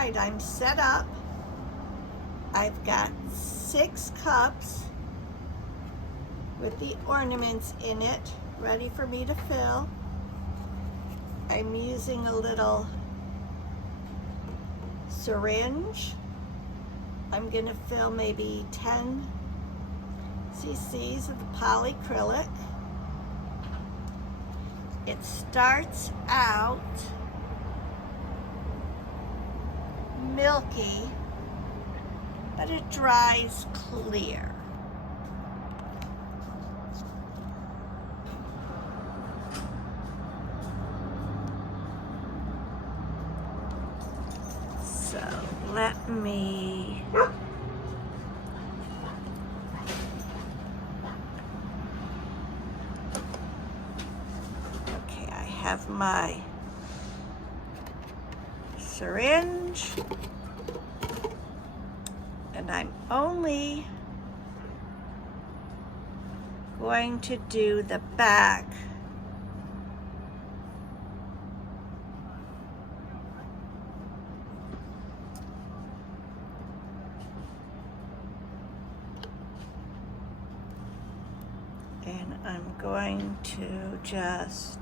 right, I'm set up. I've got 6 cups with the ornaments in it, ready for me to fill. I'm using a little syringe. I'm gonna fill maybe 10 cc's of the polyacrylic. It starts out milky, but it dries clear. So let me have my syringe, and I'm only going to do the back and I'm going to just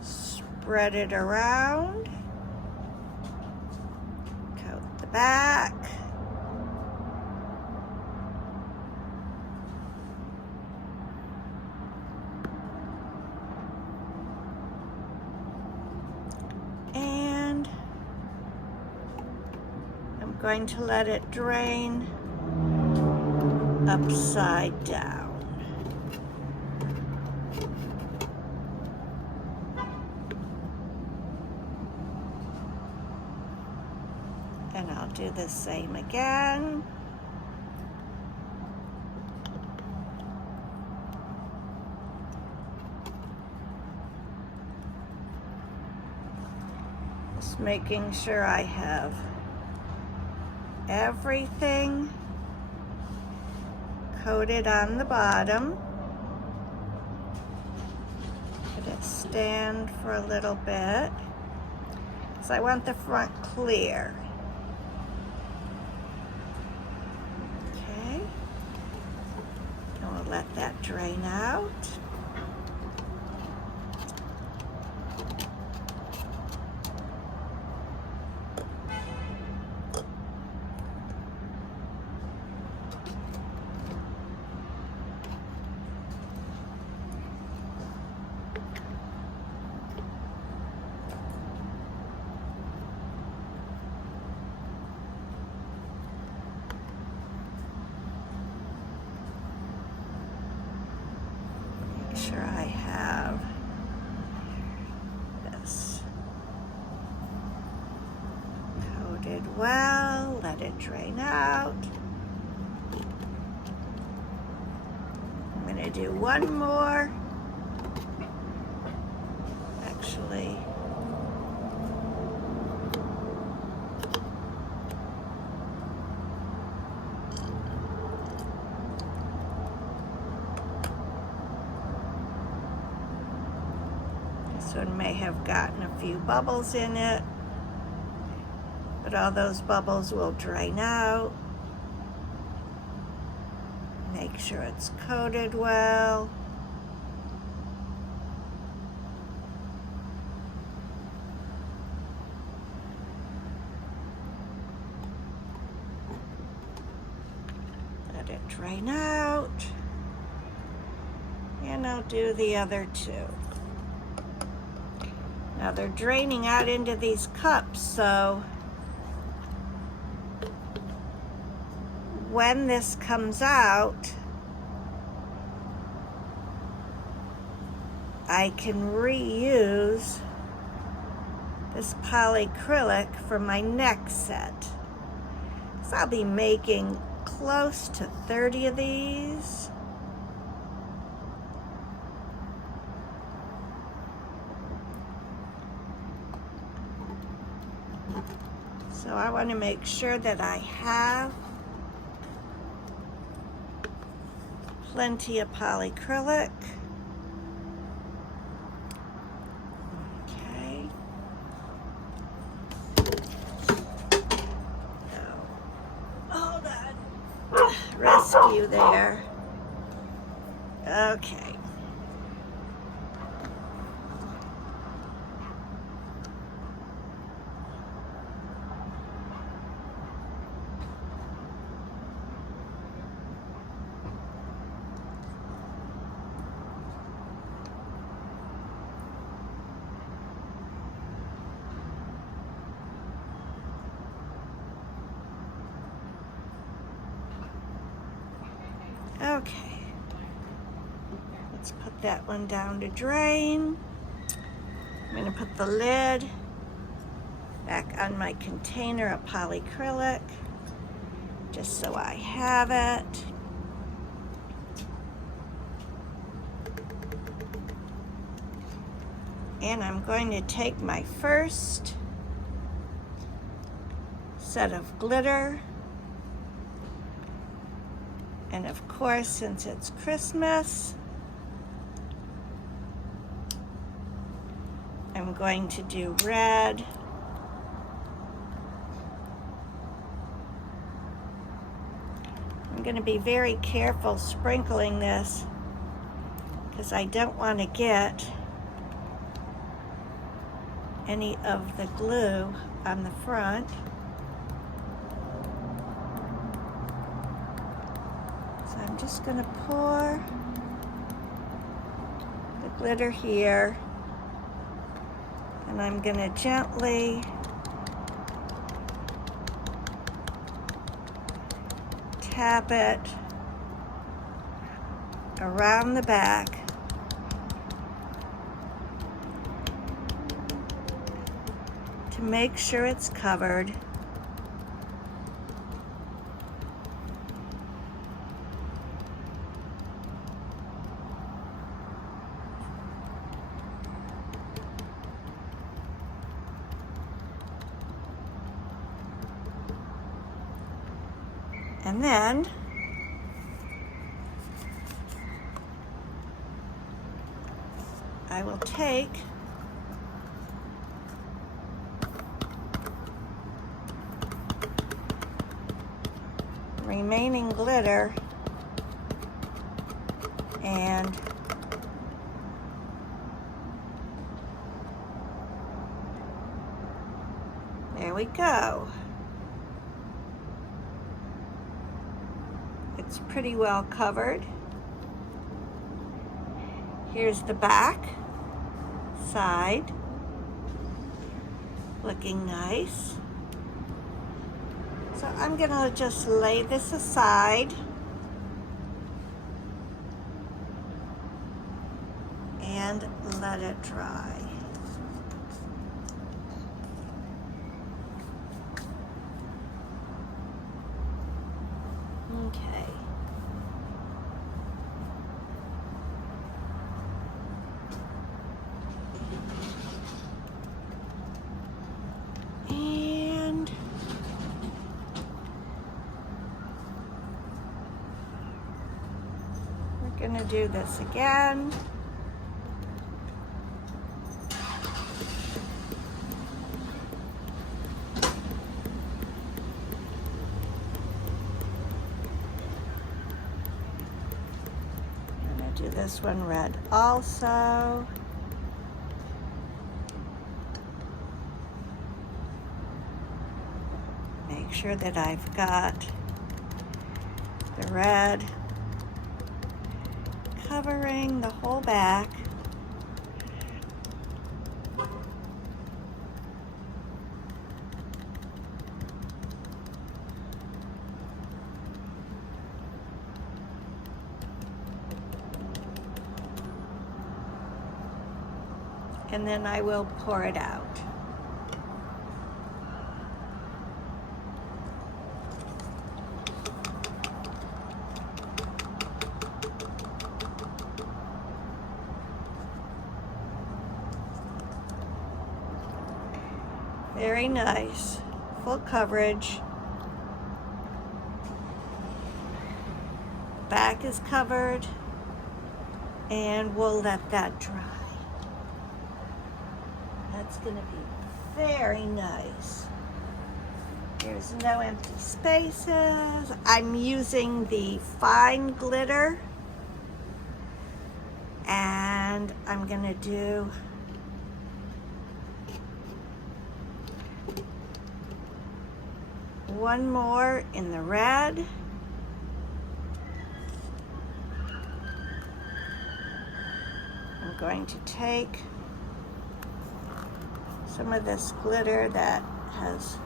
spread it around, coat the back, and I'm going to let it drain upside down. And I'll do the same again. Just making sure I have everything coated on the bottom. Let it stand for a little bit. So I want the front clear. Let that drain out. Sure I have this coated well, let it drain out. I'm going to do one more. Actually, this one may have gotten a few bubbles in it, but all those bubbles will drain out. Make sure it's coated well. Let it drain out. And I'll do the other 2. Now they're draining out into these cups, so when this comes out, I can reuse this polyacrylic for my next set. So I'll be making close to 30 of these. So I want to make sure that I have plenty of polyacrylic. rescue there. Okay. Okay, let's put that one down to drain. I'm going to put the lid back on my container of polyacrylic, just so I have it. And I'm going to take my first set of glitter. And of course, since it's Christmas, I'm going to do red. I'm going to be very careful sprinkling this because I don't want to get any of the glue on the front. So I'm just going to pour the glitter here, and I'm going to gently tap it around the back to make sure it's covered. And then I will take remaining glitter and there we go. It's pretty well covered. Here's the back side, looking nice. So I'm gonna just lay this aside and let it dry. Okay. And we're gonna do this again. Do this one red also. Make sure that I've got the red covering the whole back. And then I will pour it out. Very nice, full coverage. Back is covered, and we'll let that dry. That's gonna be very nice. There's no empty spaces. I'm using the fine glitter, and I'm gonna do one more in the red. I'm going to take some of this glitter that has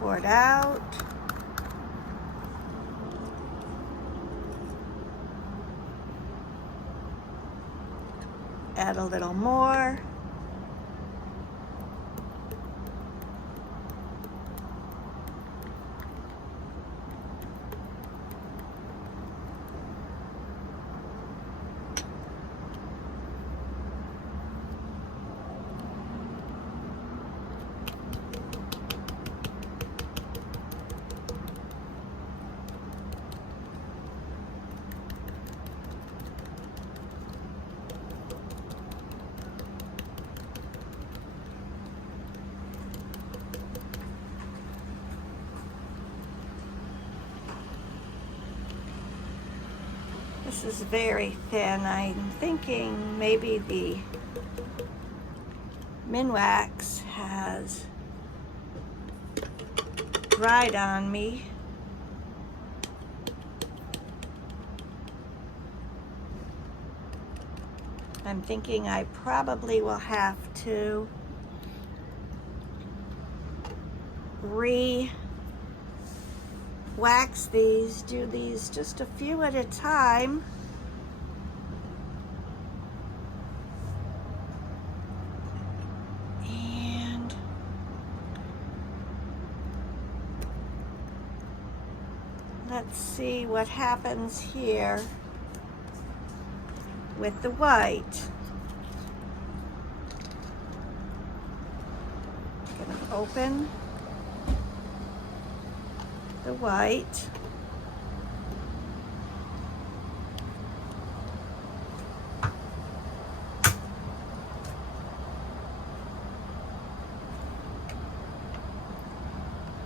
poured out. Add a little more. This is very thin. I'm thinking maybe the Minwax has dried on me. I'm thinking I probably will have to wax these, do these just a few at a time. And let's see what happens here with the white. I'm gonna open the white.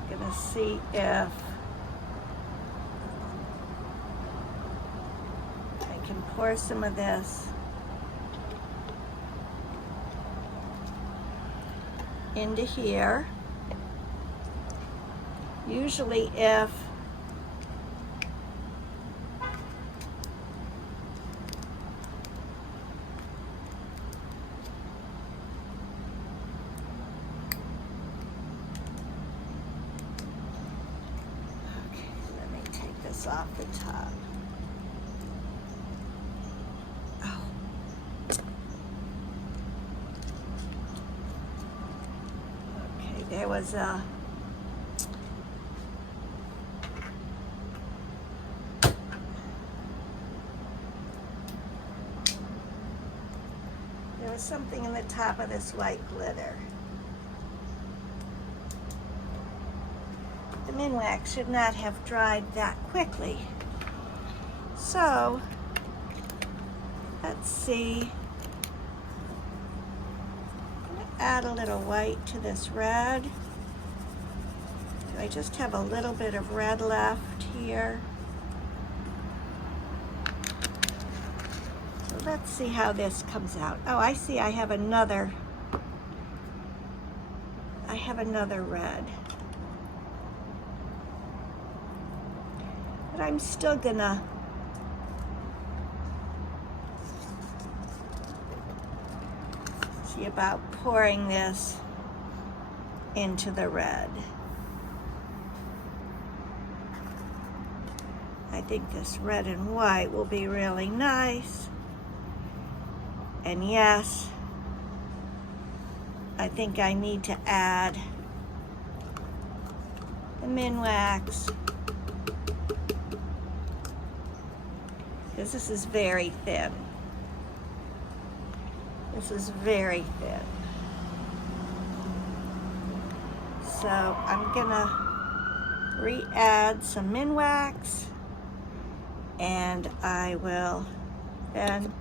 Gonna see if I can pour some of this into here. Usually if off the top. Oh. Okay, there was a something in the top of this white glitter. The Minwax should not have dried that quickly. So, let's see. I'm going to add a little white to this red. Do I just have a little bit of red left here? So let's see how this comes out. Oh, I see I have another red. But I'm still gonna see about pouring this into the red. I think this red and white will be really nice. And yes, I think I need to add the Minwax, because this is very thin. This is very thin. So I'm gonna re-add some Minwax, and I will then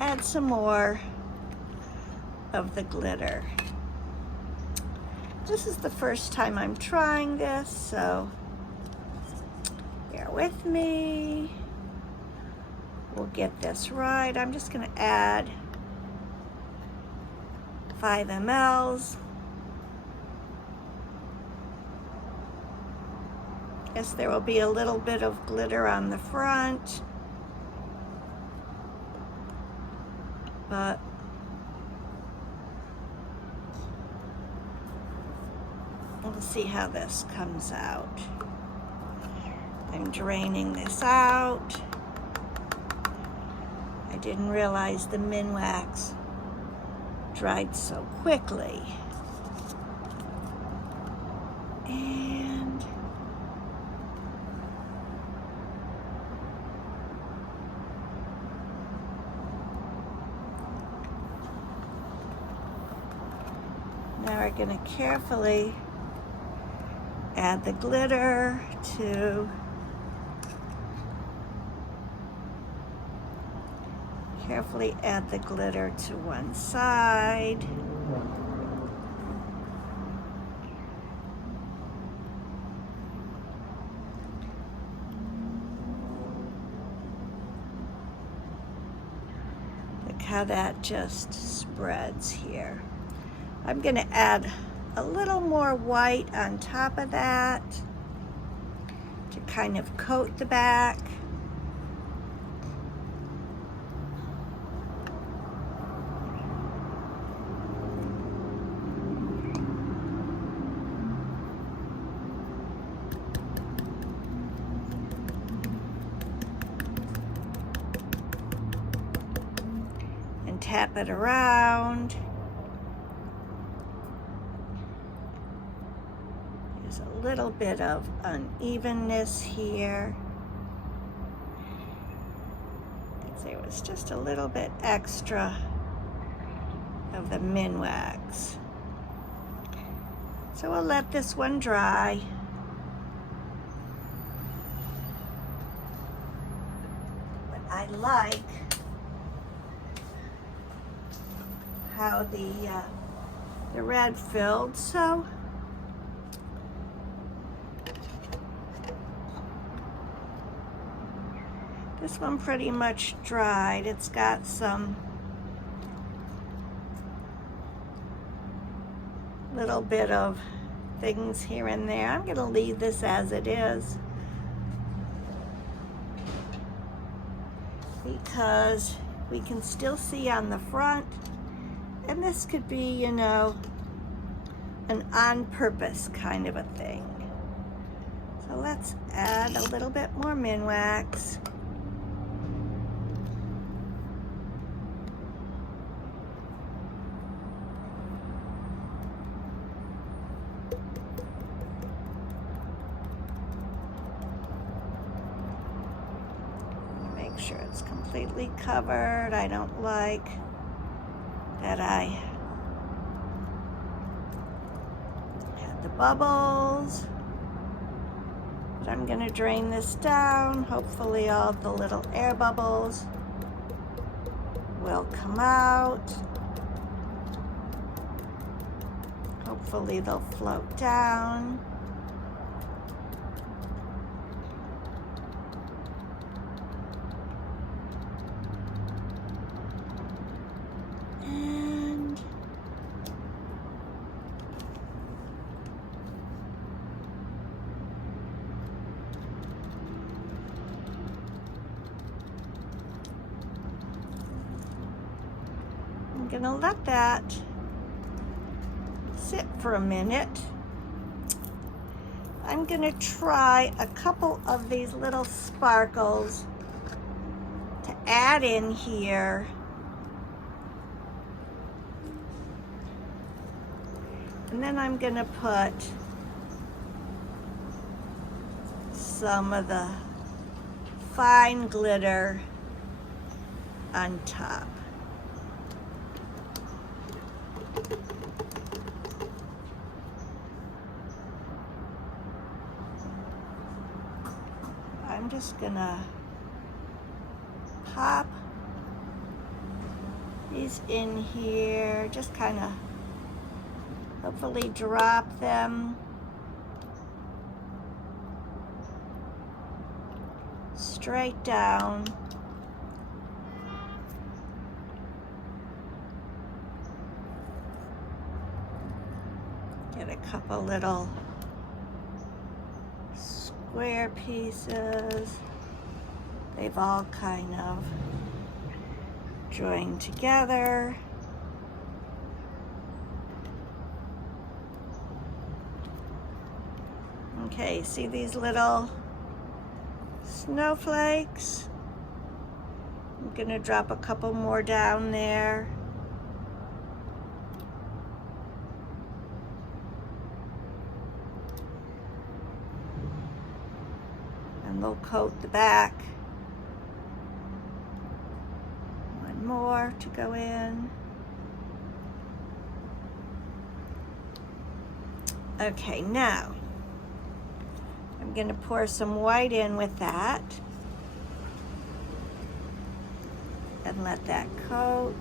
add some more of the glitter. This is the first time I'm trying this, so bear with me. We'll get this right. I'm just going to add 5 mLs. Guess there will be a little bit of glitter on the front, but we'll see how this comes out. I'm draining this out. I didn't realize the Minwax dried so quickly. And now we're going to carefully add the glitter to one side. Look how that just spreads here. I'm going to add a little more white on top of that to kind of coat the back. And tap it around. A little bit of unevenness here. There was just a little bit extra of the Minwax. So we'll let this one dry. But I like how the red filled, so this one pretty much dried. It's got some little bit of things here and there. I'm going to leave this as it is because we can still see on the front, and this could be, you know, an on-purpose kind of a thing. So let's add a little bit more Minwax. Make sure it's completely covered. I don't like that I had the bubbles, but I'm going to drain this down. Hopefully all of the little air bubbles will come out. Hopefully they'll float down. I'm gonna let that sit for a minute. I'm gonna try a couple of these little sparkles to add in here. And then I'm gonna put some of the fine glitter on top. I'm just gonna pop these in here, just kind of hopefully drop them straight down. Get a couple little square pieces. They've all kind of joined together. Okay, see these little snowflakes? I'm gonna drop a couple more down there. And they'll coat the back. One more to go in. Okay, now I'm going to pour some white in with that and let that coat.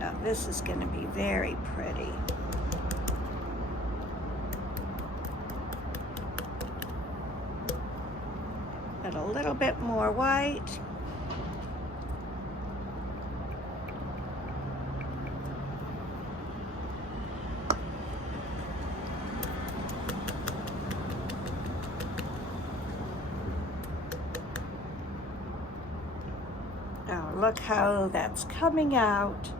Oh, this is going to be very pretty. Add a little bit more white. Oh, look how that's coming out.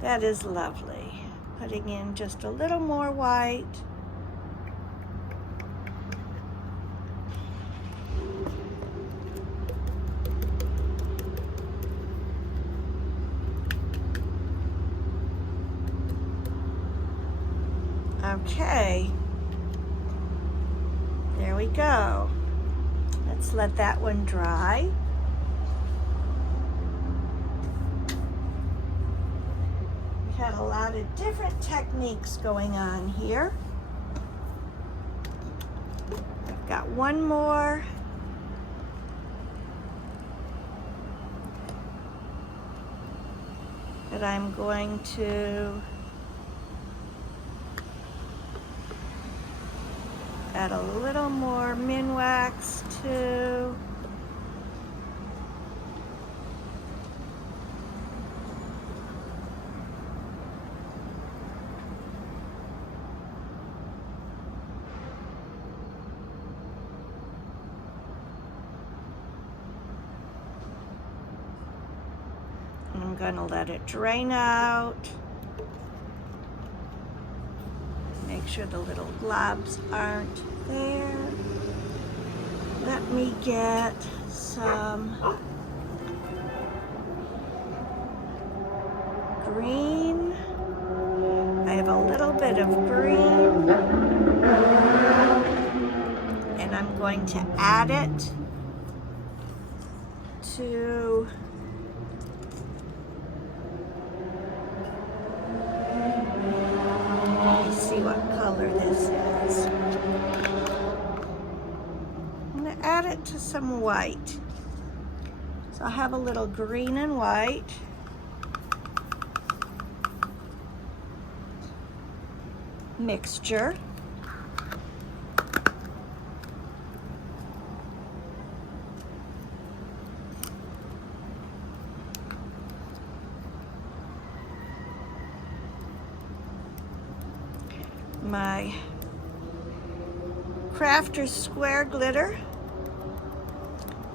That is lovely. Putting in just a little more white. Okay, there we go. Let's let that one dry. We had a lot of different techniques going on here. I've got one more. That I'm going to add a little more min wax to. And I'm going to let it drain out. Make sure the little globs aren't there. Let me get some green. I have a little bit of green. And I'm going to add it to see what color this is. I'm going to add it to some white. So I'll have a little green and white. Mixture. My Crafter's Square glitter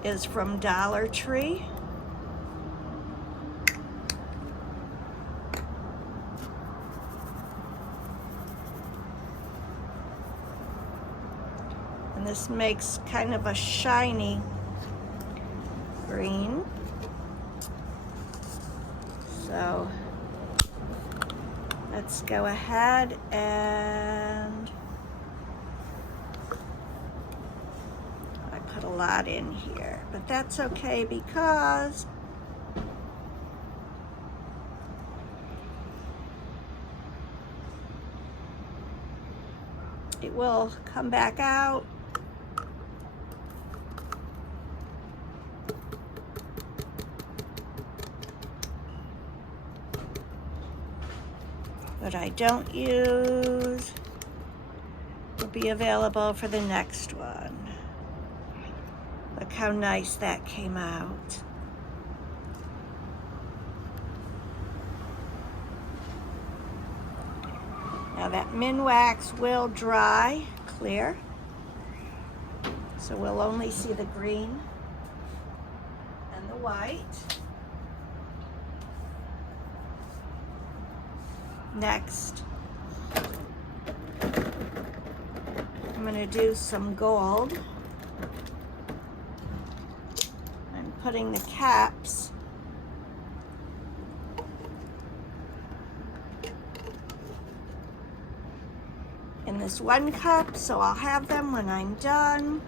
is from Dollar Tree. And this makes kind of a shiny green. So let's go ahead and I put a lot in here, but that's okay because it will come back out. What I don't use will be available for the next one. Look how nice that came out. Now that min wax will dry clear, so we'll only see the green and the white. Next, I'm going to do some gold. I'm putting the caps in this one cup, so I'll have them when I'm done.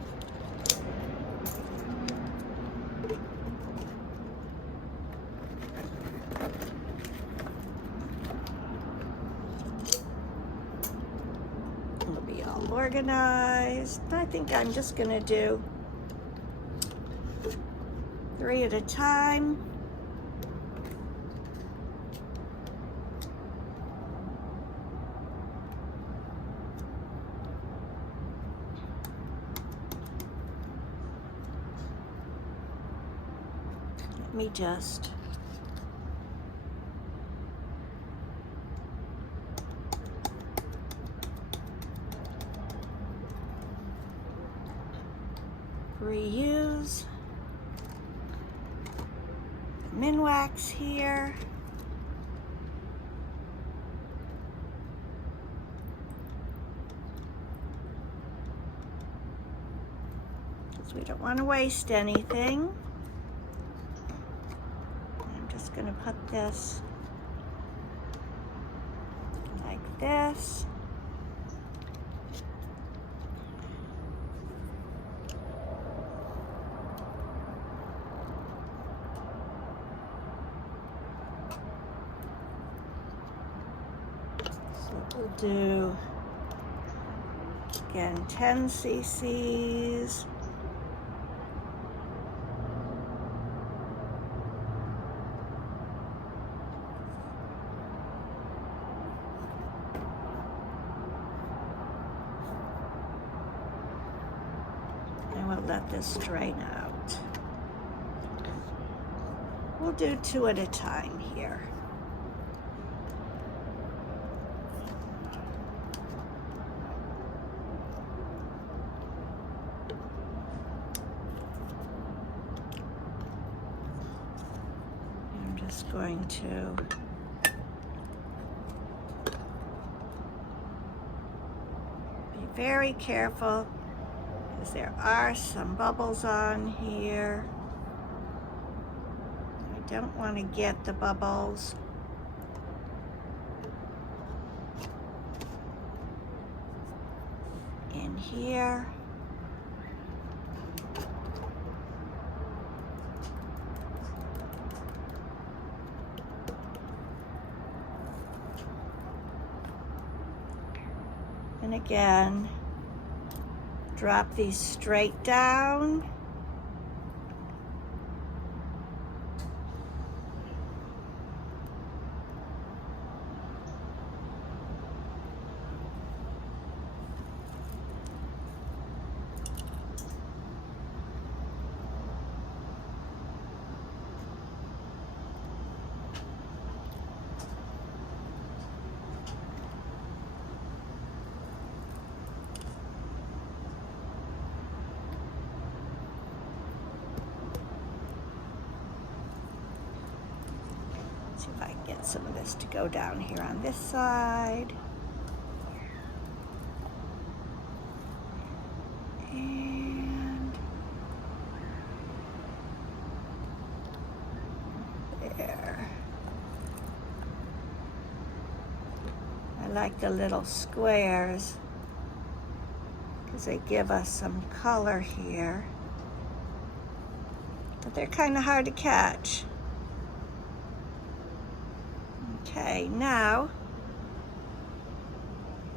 It'll be all organized. I think I'm just gonna do 3 at a time. Let me just reuse min wax here. Because we don't want to waste anything. I'm just going to put this like this. We'll do, again, 10 cc's. And we'll let this drain out. We'll do 2 at a time here. Going to be very careful because there are some bubbles on here. I don't want to get the bubbles in here. And again, drop these straight down. See if I can get some of this to go down here on this side. And there. I like the little squares because they give us some color here. But they're kind of hard to catch. Okay, now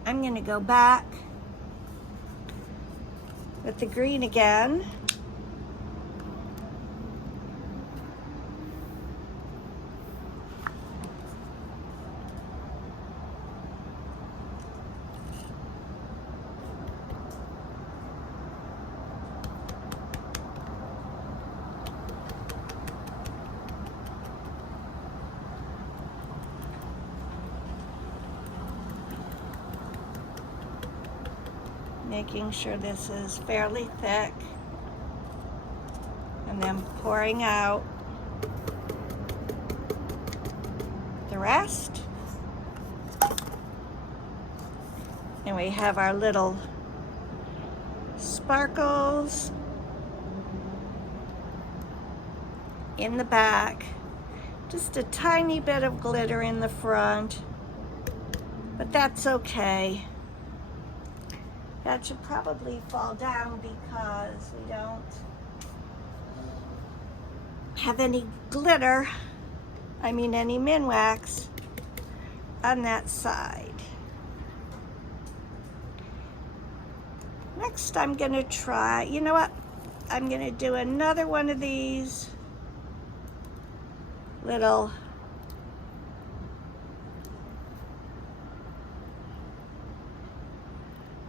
I'm going to go back with the green again. Making sure this is fairly thick, and then pouring out the rest. And we have our little sparkles in the back. Just a tiny bit of glitter in the front, but that's okay. That should probably fall down because we don't have any glitter, any minwax on that side. Next I'm gonna try, you know what? I'm gonna do another one of these little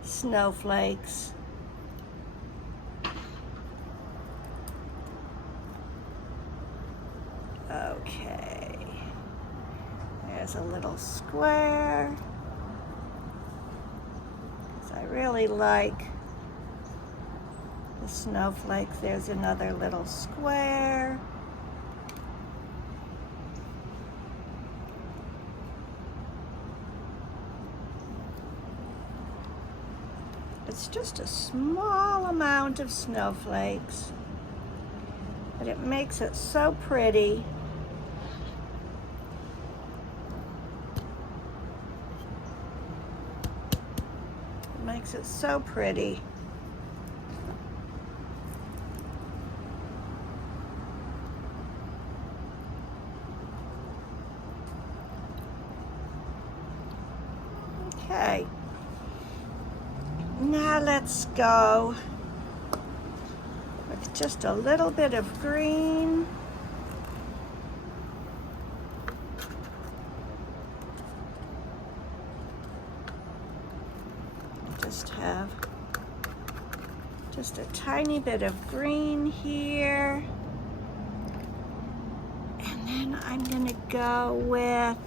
snowflakes. Okay, there's a little square, 'cause I really like the snowflakes. There's another little square. It's just a small amount of snowflakes, but it makes it so pretty. It makes it so pretty. Okay. Now let's go with just a little bit of green. Just have just a tiny bit of green here. And then I'm gonna go with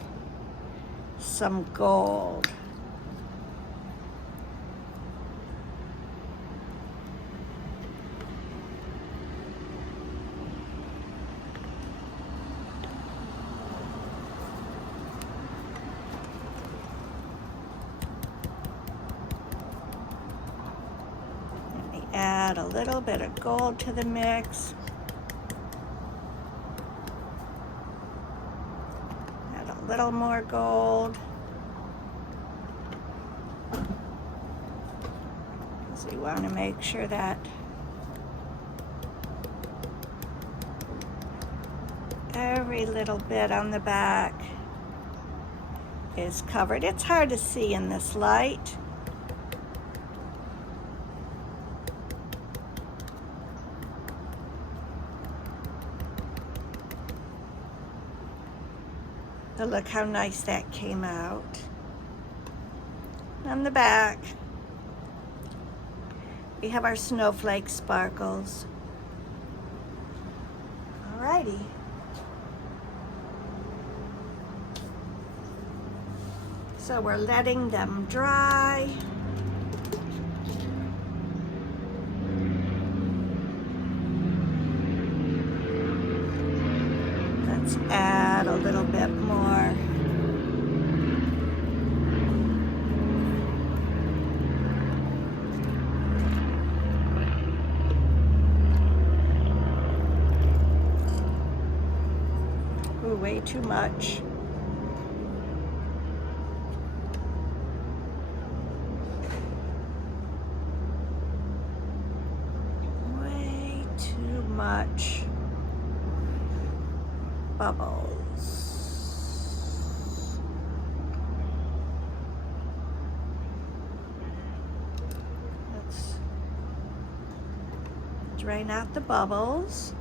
some gold. Add a little bit of gold to the mix. Add a little more gold. Because we want to make sure that every little bit on the back is covered. It's hard to see in this light. But look how nice that came out. On the back, we have our snowflake sparkles. Alrighty. So we're letting them dry. Let's add a little bit more. Ooh, way too much. Way too much bubbles. Drain out the bubbles.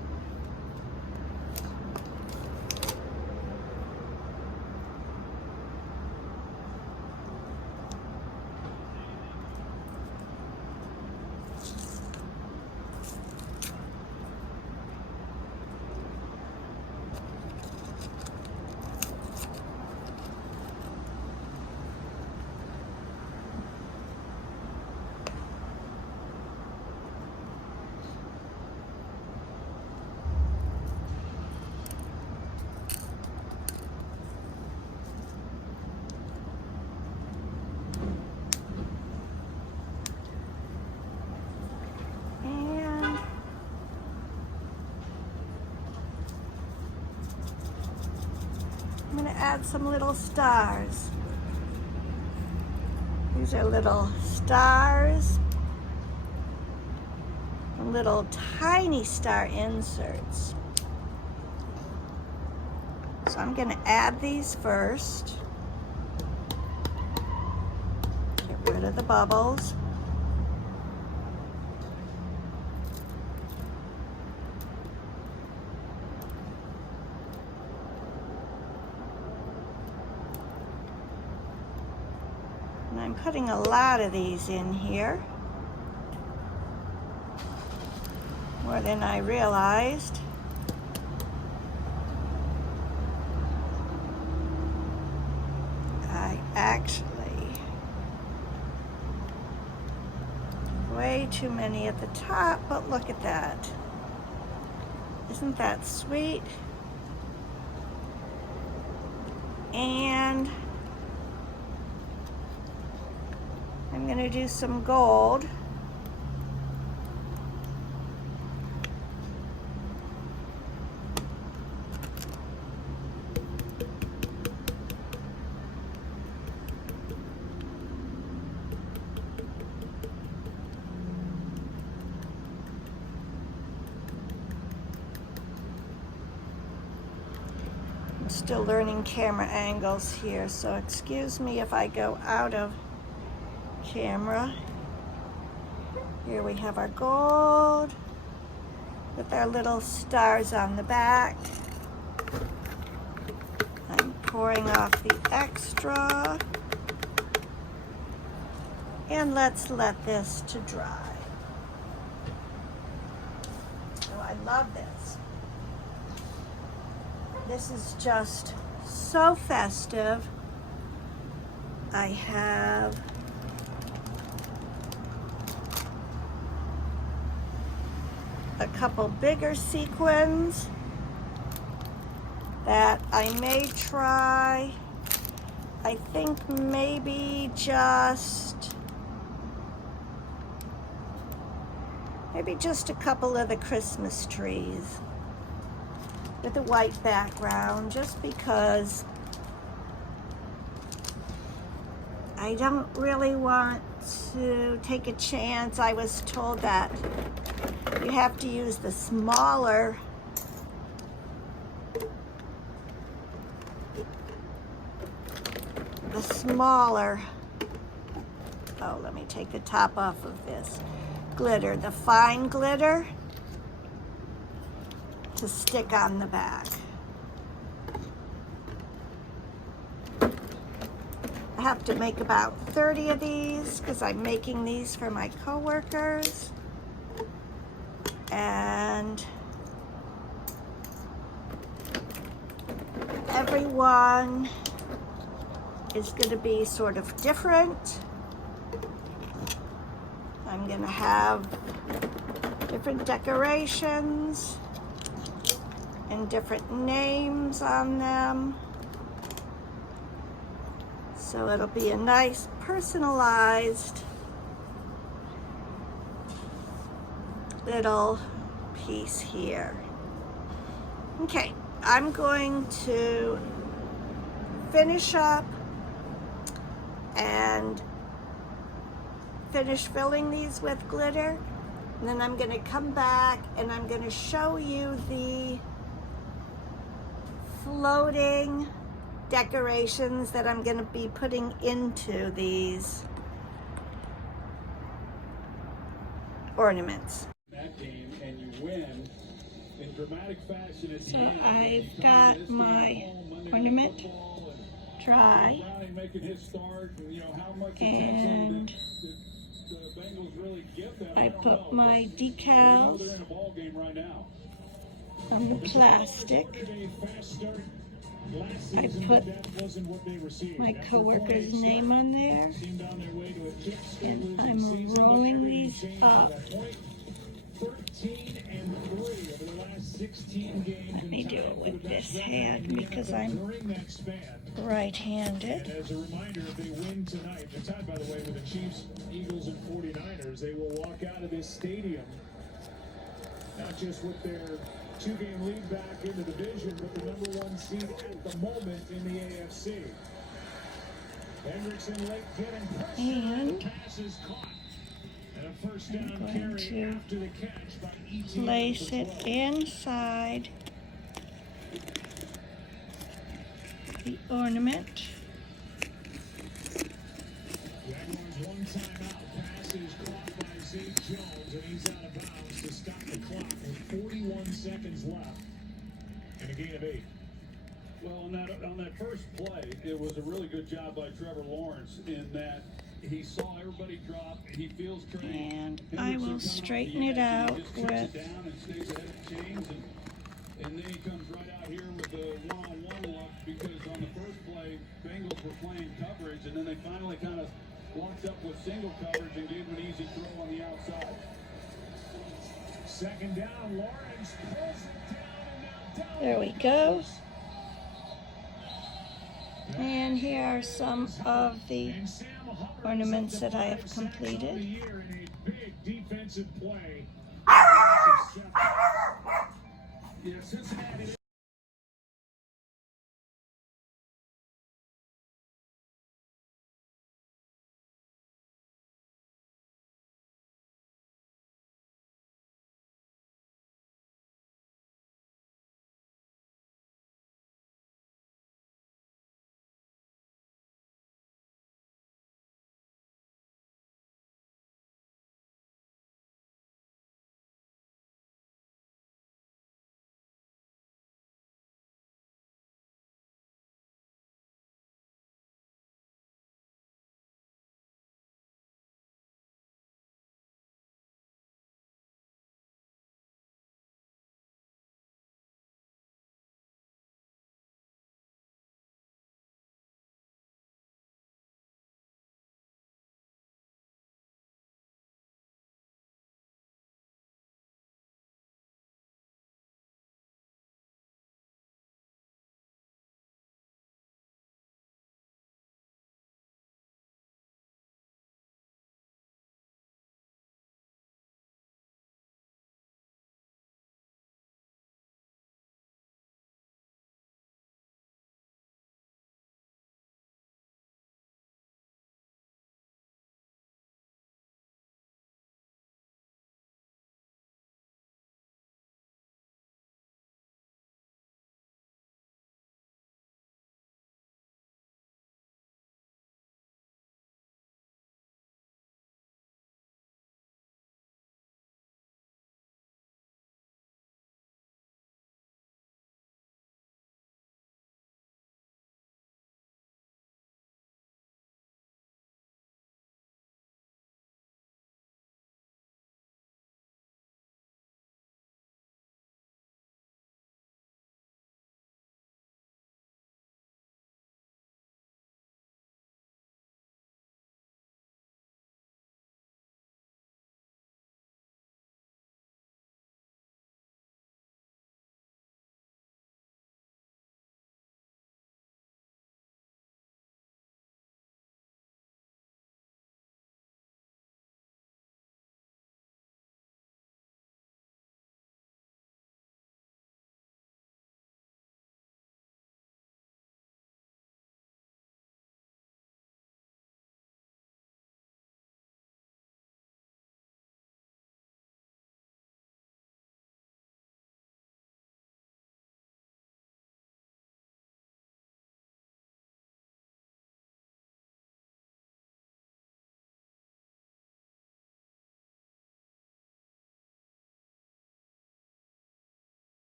I'm going to add some little stars. These are little stars and little tiny star inserts. So I'm going to add these first. Get rid of the bubbles. And I'm putting a lot of these in here, more than I realized. I actually, way too many at the top, but look at that. Isn't that sweet? And I'm going to do some gold. I'm still learning camera angles here, so excuse me if I go out of camera. Here we have our gold with our little stars on the back. I'm pouring off the extra, and let's let this to dry. Oh, I love this. This is just so festive. I have a couple bigger sequins that I may try. I think maybe just a couple of the Christmas trees with a white background, just because I don't really want to take a chance. I was told that you have to use the smaller oh, let me take the top off of this glitter, the fine glitter, to stick on the back. I have to make about 30 of these because I'm making these for my coworkers. And everyone is going to be sort of different. I'm going to have different decorations and different names on them. So it'll be a nice personalized little piece here. Okay, I'm going to finish up and finish filling these with glitter, and then I'm going to come back and I'm going to show you the floating decorations that I'm going to be putting into these ornaments. That game, and win in dramatic fashion at the So end. I've got my ornament dry, Making his start, and, you know, how much and the Bengals really give them. I don't put know, my but they're decals in a ball game right now. on the plastic. I put my coworker's name on there, and I'm rolling these up. 13 and 3 over the last 16 games. Let me do it with this hand because I'm right-handed. And as a reminder, if they win tonight, the tie, by the way, with the Chiefs, Eagles, and 49ers, they will walk out of this stadium not just with their 2-game lead back in the division, but the #1 seed at the moment in the AFC. Hendrickson late getting pressure. And Pass is caught. And a first down I'm going carry to after the catch by ET. place it inside the ornament. Jaguars one timeout. Pass is caught by Zay Jones, and he's out of bounds to stop the clock with 41 seconds left and a gain of 8. Well, on that first play, it was a really good job by Trevor Lawrence in that he saw everybody drop. He feels trained. And I will straighten it out with down and stays ahead of chains, and then he comes right out here with the one-on-one look because on the first play, Bengals were playing coverage, and then they finally kind of locked up with single coverage and gave him an easy throw on the outside. Second down, Lawrence pulls it down and now down. There we go. And here are some of the ornaments that I have completed. In a big defensive play. Yeah, Cincinnati.